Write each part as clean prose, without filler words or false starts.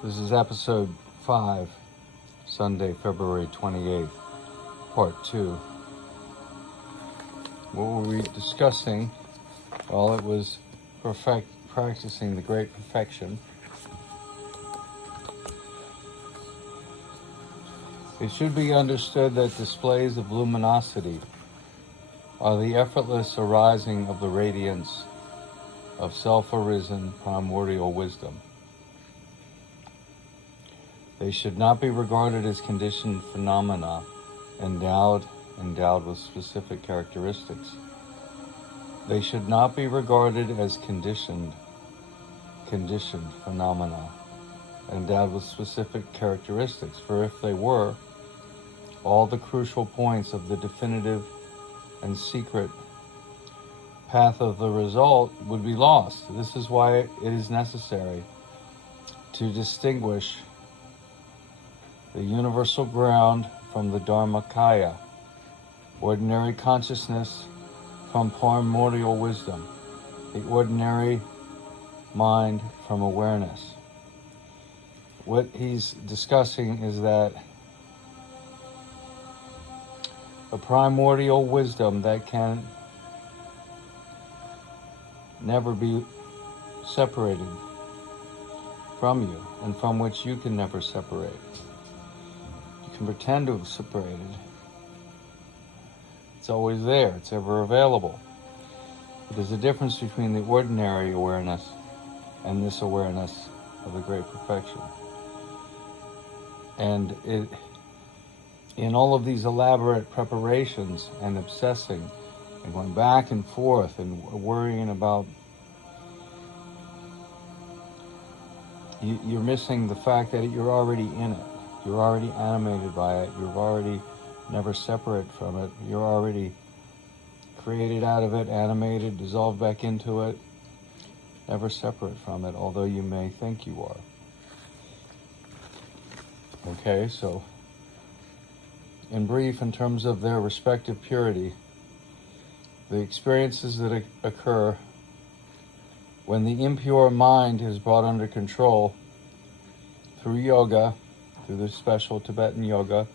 This is episode 5, Sunday, February 28th, part 2. What were we discussing? Well, it was practicing the great perfection. It should be understood that displays of luminosity are the effortless arising of the radiance of self-arisen primordial wisdom. They should not be regarded as conditioned phenomena endowed with specific characteristics. They should not be regarded as conditioned phenomena endowed with specific characteristics, for if they were, all the crucial points of the definitive and secret path of the result would be lost. This is why it is necessary to distinguish the universal ground from the Dharmakaya, ordinary consciousness from primordial wisdom, the ordinary mind from awareness. What he's discussing is that a primordial wisdom that can never be separated from you, and from which you can never separate. You can pretend to have separated. It's always there. It's ever available. But there's a difference between the ordinary awareness and this awareness of the great perfection. And in all of these elaborate preparations and obsessing and going back and forth and worrying about, you're missing the fact that you're already in it. You're already animated by it. You're already never separate from it. You're already created out of it, animated, dissolved back into it, never separate from it, although you may think you are. Okay, so in brief, in terms of their respective purity, the experiences that occur when the impure mind is brought under control through yoga, through the special Tibetan yoga,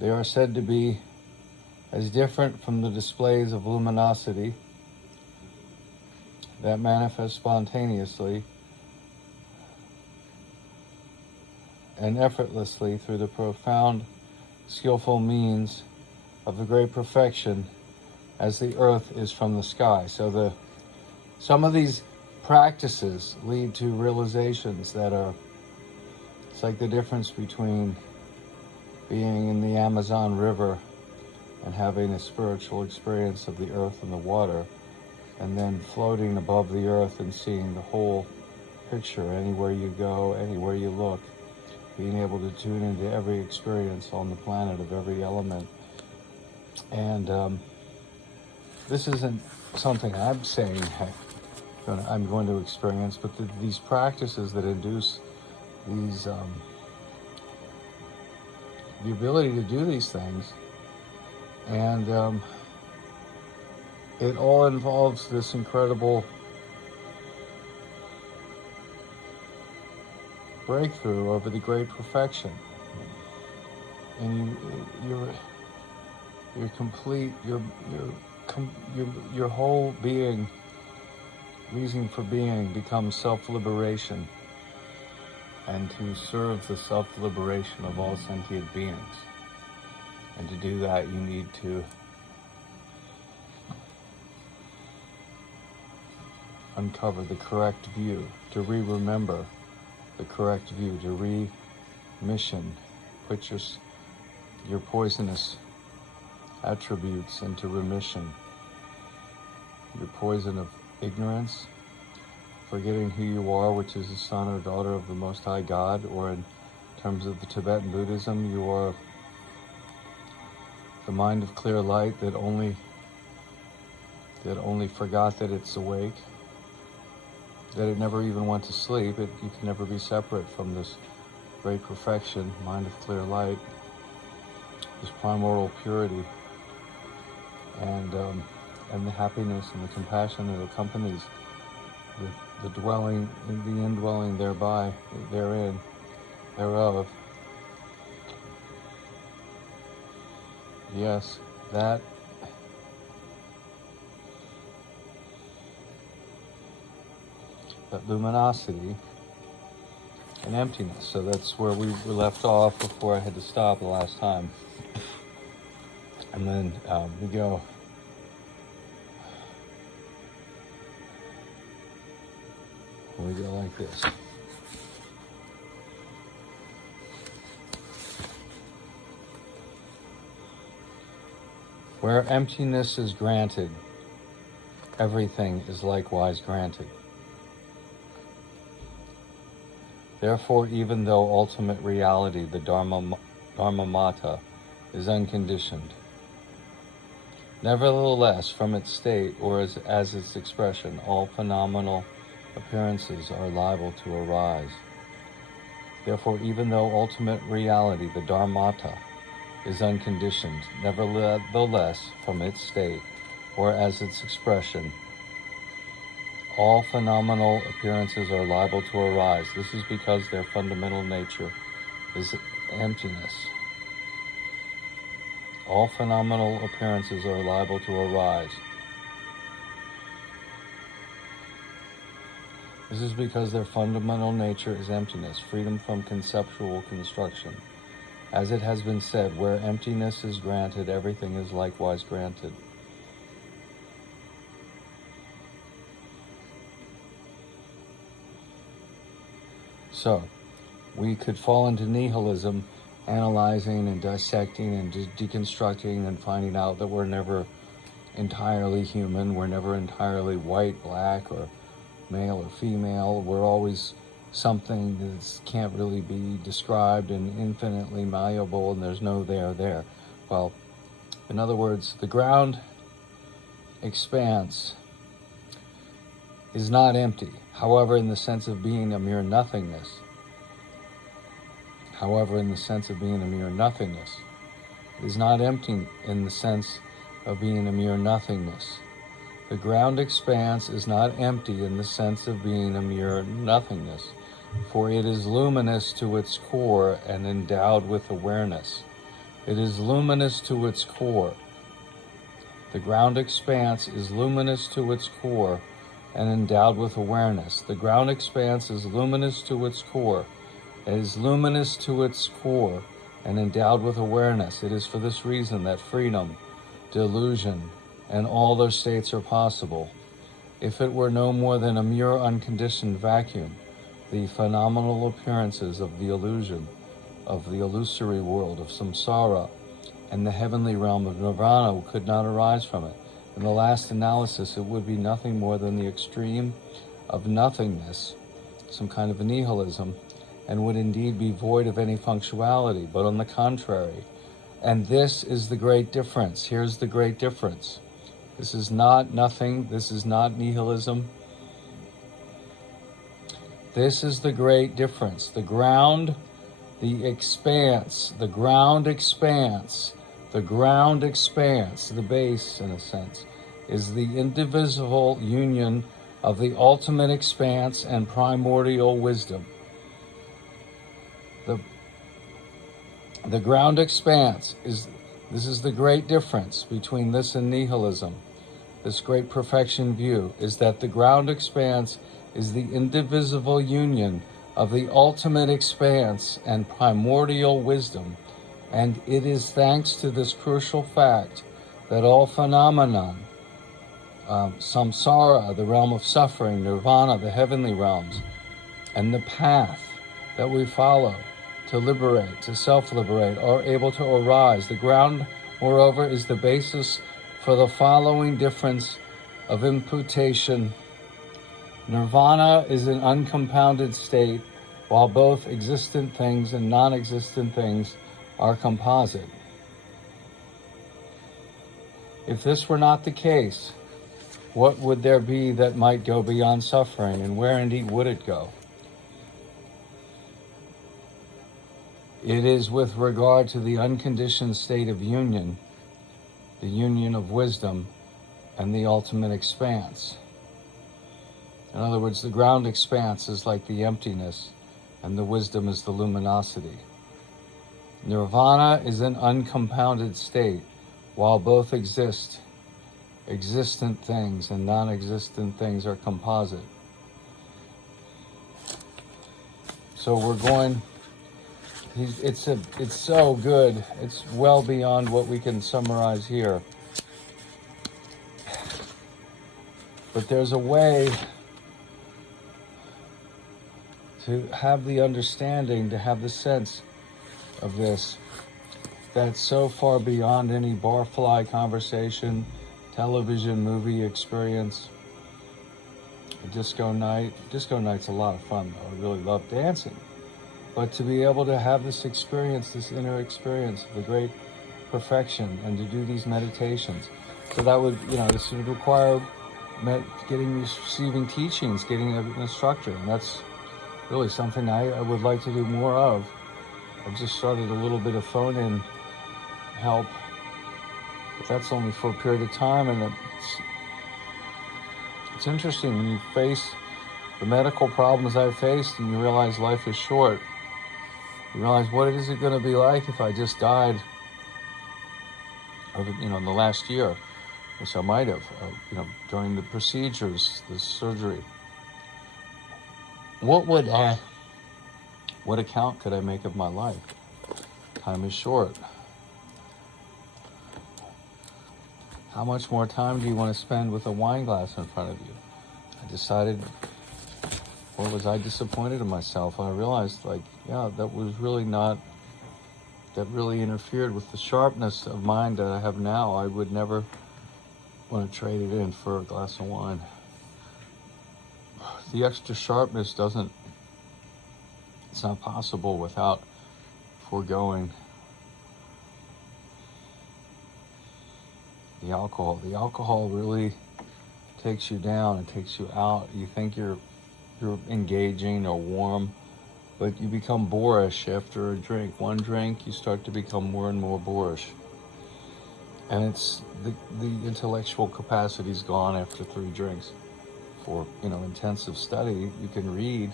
they are said to be as different from the displays of luminosity that manifest spontaneously and effortlessly through the profound, skillful means of the great perfection as the earth is from the sky. So some of these practices lead to realizations that are, it's like the difference between being in the Amazon River and having a spiritual experience of the earth and the water, and then floating above the earth and seeing the whole picture anywhere you go, anywhere you look, being able to tune into every experience on the planet of every element. And this isn't something I'm saying I'm going to experience, but these practices that induce these the ability to do these things, and it all involves this incredible breakthrough over the great perfection. And you're complete. Your whole being, reason for being, becomes self-liberation, and to serve the self-liberation of all sentient beings. And to do that, you need to uncover the correct view, to remember the correct view, to remission, put your poisonous attributes into remission, your poison of ignorance, forgetting who you are, which is a son or daughter of the Most High God, or in terms of the Tibetan Buddhism, you are the mind of clear light that only forgot that it's awake, that it never even went to sleep. You can never be separate from this great perfection, mind of clear light, this primordial purity, and the happiness and the compassion that accompanies the dwelling, the indwelling therein. thereof. Yes, that luminosity and emptiness. So that's where we left off before I had to stop the last time. And then we go like this. Where emptiness is granted, everything is likewise granted. Therefore, even though ultimate reality, the Dharmamata, is unconditioned, nevertheless, from its state, or as its expression, all phenomenal appearances are liable to arise. Therefore, even though ultimate reality, the Dharmata, is unconditioned, nevertheless, from its state, or as its expression, all phenomenal appearances are liable to arise. This is because their fundamental nature is emptiness. All phenomenal appearances are liable to arise. This is because their fundamental nature is emptiness, freedom from conceptual construction. As it has been said, where emptiness is granted, everything is likewise granted. So, we could fall into nihilism, analyzing and dissecting and deconstructing and finding out that we're never entirely human, we're never entirely white, black, or male or female. We're always something that can't really be described and infinitely malleable, and there's no there. Well, in other words, the ground expanse is not empty. However, in the sense of being a mere nothingness, it is not empty in the sense of being a mere nothingness. The ground expanse is not empty in the sense of being a mere nothingness, for it is luminous to its core and endowed with awareness. It is luminous to its core. The ground expanse is luminous to its core and endowed with awareness. The ground expanse is luminous to its core. It is luminous to its core and endowed with awareness. It is for this reason that freedom, delusion, and all their states are possible. If it were no more than a mere unconditioned vacuum, the phenomenal appearances of the illusion, of the illusory world of samsara, and the heavenly realm of nirvana could not arise from it. In the last analysis, it would be nothing more than the extreme of nothingness, some kind of nihilism, and would indeed be void of any functionality, but on the contrary. And this is the great difference. Here's the great difference. This is not nothing. This is not nihilism. This is the great difference. The ground, the expanse, the ground expanse, the ground expanse, the base, in a sense, is the indivisible union of the ultimate expanse and primordial wisdom. The ground expanse this is the great difference between this and nihilism. This great perfection view is that the ground expanse is the indivisible union of the ultimate expanse and primordial wisdom, and it is thanks to this crucial fact that all phenomenon, samsara, the realm of suffering, nirvana, the heavenly realms, and the path that we follow to liberate, to self-liberate, are able to arise. The ground, moreover, is the basis for the following difference of imputation. Nirvana is an uncompounded state, while both existent things and non-existent things are composite. If this were not the case, what would there be that might go beyond suffering, and where indeed would it go? It is with regard to the unconditioned state of union, the union of wisdom, and the ultimate expanse. In other words, the ground expanse is like the emptiness, and the wisdom is the luminosity. Nirvana is an uncompounded state. While both exist, existent things and non-existent things are composite. So we're going, it's so good. It's well beyond what we can summarize here. But there's a way to have the understanding, to have the sense of this, that's so far beyond any barfly conversation, television, movie experience, a disco night. Disco night's a lot of fun though. I really love dancing. But to be able to have this experience, this inner experience of the great perfection, and to do these meditations. So that would, this would require receiving teachings, getting an instructor. And that's really something I would like to do more of. I've just started a little bit of phone-in help, but that's only for a period of time. And it's interesting when you face the medical problems I've faced and you realize life is short. You realize, what is it going to be like if I just died over, in the last year, which I might have, during the procedures, the surgery. What account could I make of my life? Time is short. How much more time do you want to spend with a wine glass in front of you? I decided, or was I disappointed in myself? I realized, that was really not, that really interfered with the sharpness of mind that I have now. I would never want to trade it in for a glass of wine. The extra sharpness it's not possible without foregoing the alcohol. The alcohol really takes you down and takes you out. You think you're engaging or warm, but you become boorish after a drink. One drink, you start to become more and more boorish. And it's the intellectual capacity's gone after 3 drinks. For, intensive study, you can read,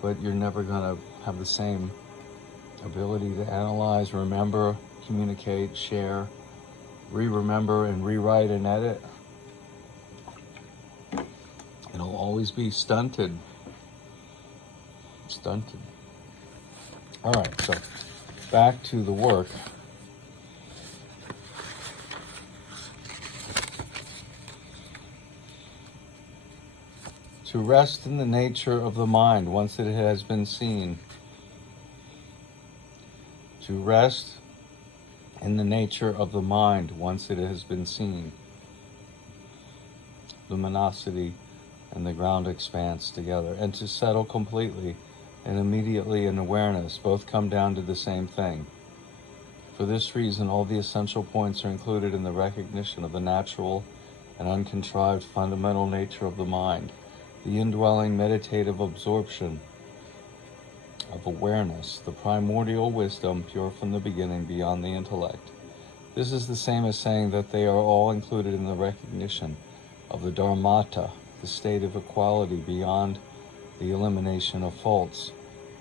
but you're never going to have the same ability to analyze, remember, communicate, share, remember and rewrite and edit. It'll always be stunted. All right, so back to the work. To rest in the nature of the mind once it has been seen. To rest in the nature of the mind once it has been seen. Luminosity and the ground expanse together. And to settle completely and immediately in awareness, both come down to the same thing. For this reason, all the essential points are included in the recognition of the natural and uncontrived fundamental nature of the mind. The indwelling meditative absorption of awareness, the primordial wisdom, pure from the beginning, beyond the intellect. This is the same as saying that they are all included in the recognition of the dharmata, the state of equality beyond the elimination of faults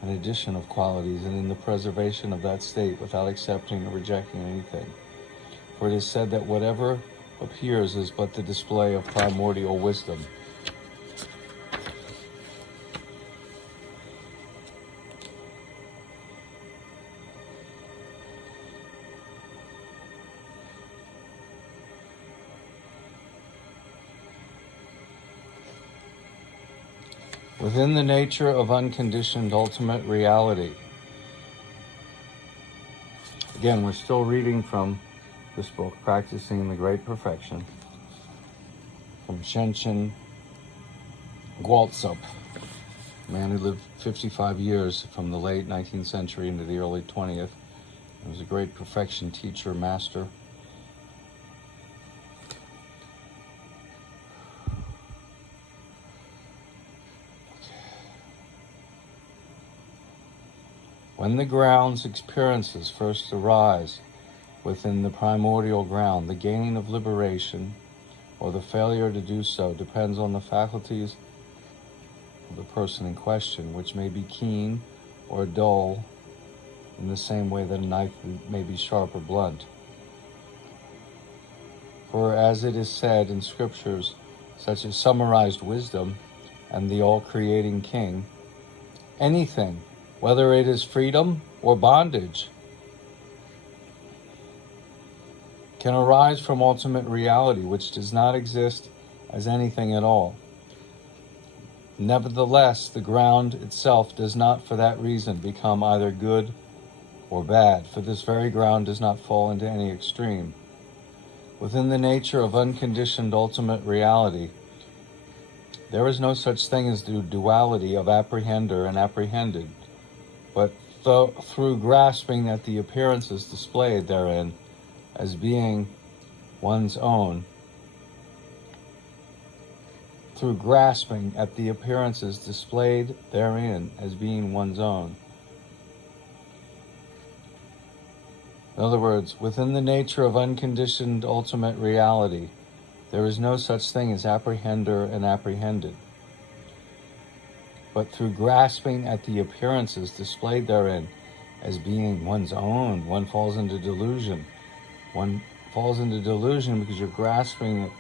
and addition of qualities, and in the preservation of that state without accepting or rejecting anything. For it is said that whatever appears is but the display of primordial wisdom. Within the nature of unconditioned ultimate reality. Again, we're still reading from this book, Practicing the Great Perfection, from Shenchen Gyaltsab, a man who lived 55 years from the late 19th century into the early 20th. He was a great perfection teacher, master. When the ground's experiences first arise within the primordial ground, the gain of liberation or the failure to do so depends on the faculties of the person in question, which may be keen or dull, in the same way that a knife may be sharp or blunt. For as it is said in scriptures such as summarized wisdom and the all-creating King, anything, whether it is freedom or bondage, can arise from ultimate reality, which does not exist as anything at all. Nevertheless, the ground itself does not for that reason become either good or bad, for this very ground does not fall into any extreme. Within the nature of unconditioned ultimate reality, there is no such thing as the duality of apprehender and apprehended, but through grasping at the appearances displayed therein as being one's own, through grasping at the appearances displayed therein as being one's own. In other words, within the nature of unconditioned ultimate reality, there is no such thing as apprehender and apprehended. But through grasping at the appearances displayed therein as being one's own, one falls into delusion. One falls into delusion because you're grasping at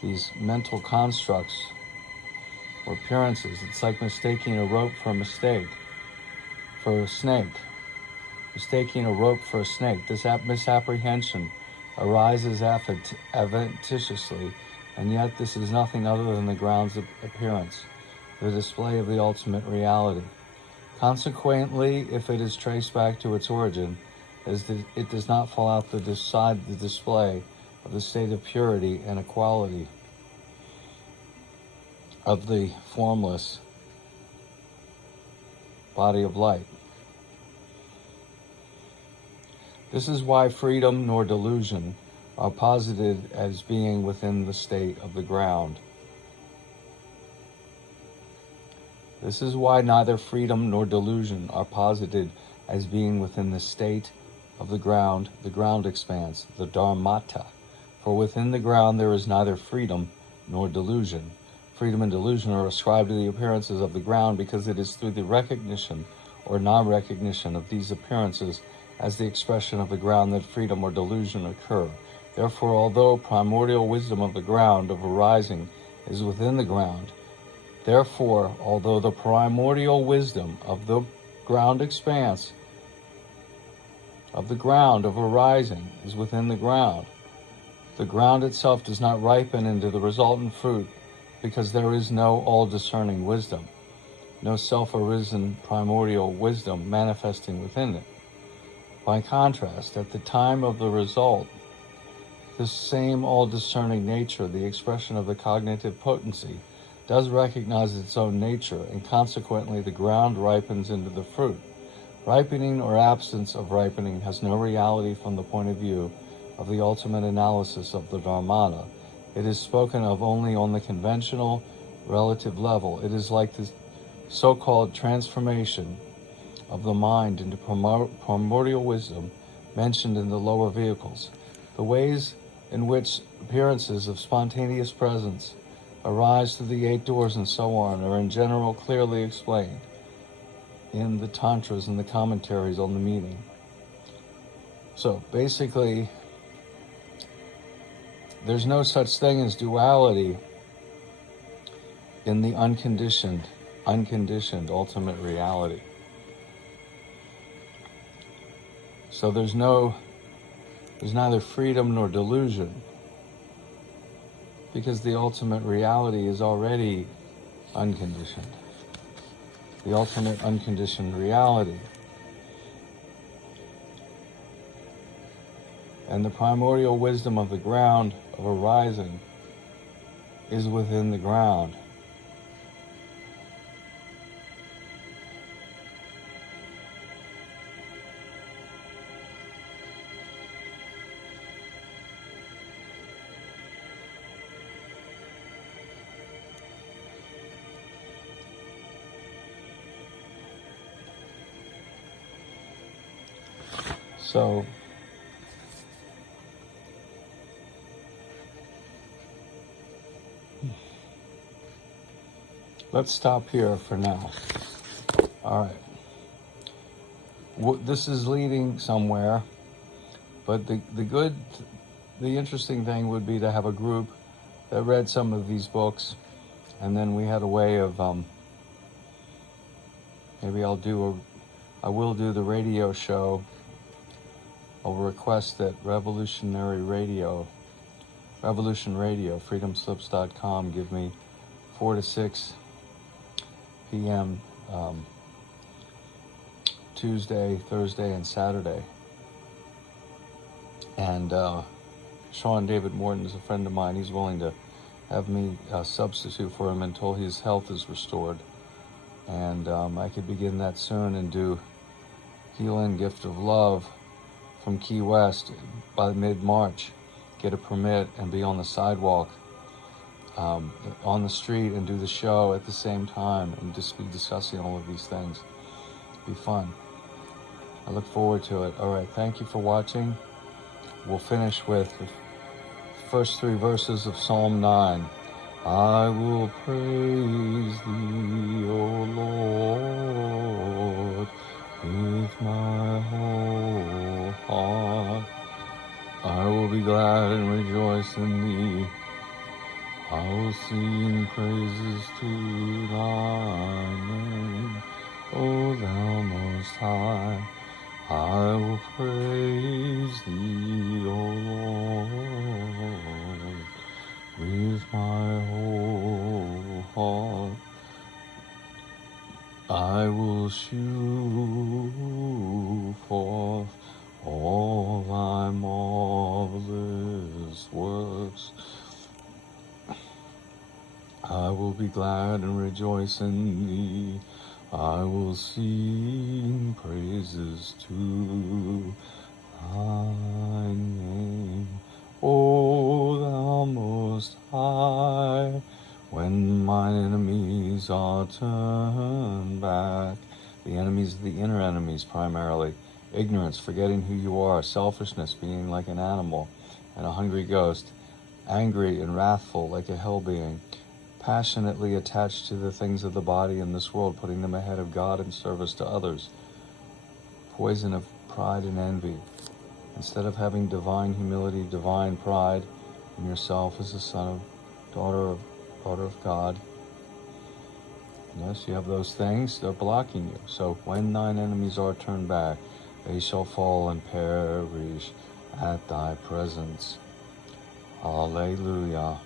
these mental constructs or appearances. It's like mistaking a rope for a snake. Mistaking a rope for a snake. This misapprehension arises adventitiously, and yet this is nothing other than the ground's appearance, the display of the ultimate reality. Consequently, if it is traced back to its origin, it does not fall outside the display of the state of purity and equality of the formless body of light. This is why freedom nor delusion are posited as being within the state of the ground. This is why neither freedom nor delusion are posited as being within the state of the ground expanse, the dharmata. For within the ground there is neither freedom nor delusion. Freedom and delusion are ascribed to the appearances of the ground because it is through the recognition or non-recognition of these appearances as the expression of the ground that freedom or delusion occur. Therefore, although primordial wisdom of the ground of arising is within the ground, although the primordial wisdom of the ground expanse, of the ground of arising is within the ground itself does not ripen into the resultant fruit because there is no all-discerning wisdom, no self-arisen primordial wisdom manifesting within it. By contrast, at the time of the result, this same all-discerning nature, the expression of the cognitive potency, does recognize its own nature, and consequently the ground ripens into the fruit. Ripening or absence of ripening has no reality from the point of view of the ultimate analysis of the Dharmata. It is spoken of only on the conventional relative level. It is like the so-called transformation of the mind into primordial wisdom mentioned in the lower vehicles. The ways in which appearances of spontaneous presence arise through the 8 doors and so on are in general clearly explained in the tantras and the commentaries on the meaning. So basically, there's no such thing as duality in the unconditioned ultimate reality. So there's neither freedom nor delusion, because the ultimate reality is already unconditioned. The ultimate unconditioned reality. And the primordial wisdom of the ground of arising is within the ground. So, let's stop here for now. All right. this is leading somewhere, but the interesting thing would be to have a group that read some of these books, and then we had a way of maybe I will do the radio show. I'll request that Revolution Radio, freedomslips.com, give me 4 to 6 p.m. Tuesday, Thursday, and Saturday. And Sean David Morton is a friend of mine. He's willing to have me substitute for him until his health is restored. And I could begin that soon and do Healing Gift of Love from Key West by mid-March. Get a permit and be on the sidewalk, on the street, and do the show at the same time and just be discussing all of these things. Be fun. I look forward to it. All right, thank you for watching. We'll finish with the first 3 verses of Psalm 9. I will praise thee, O Lord, with my whole heart. I will be glad and rejoice in thee. I will sing praises to thy name, O thou most high. I will praise thee, O Lord, with my whole heart. I will shew forth all thy marvelous works. I will be glad and rejoice in thee. I will sing praises to thy name, O thou most high. When mine enemies are turned back, the enemies, the inner enemies primarily, ignorance, forgetting who you are, selfishness, being like an animal and a hungry ghost, angry and wrathful like a hell being, passionately attached to the things of the body in this world, putting them ahead of God and service to others, poison of pride and envy. Instead of having divine humility, divine pride in yourself as a son of, daughter of God, yes, you have those things, they're blocking you. So when thine enemies are turned back, they shall fall and perish at thy presence. Alleluia.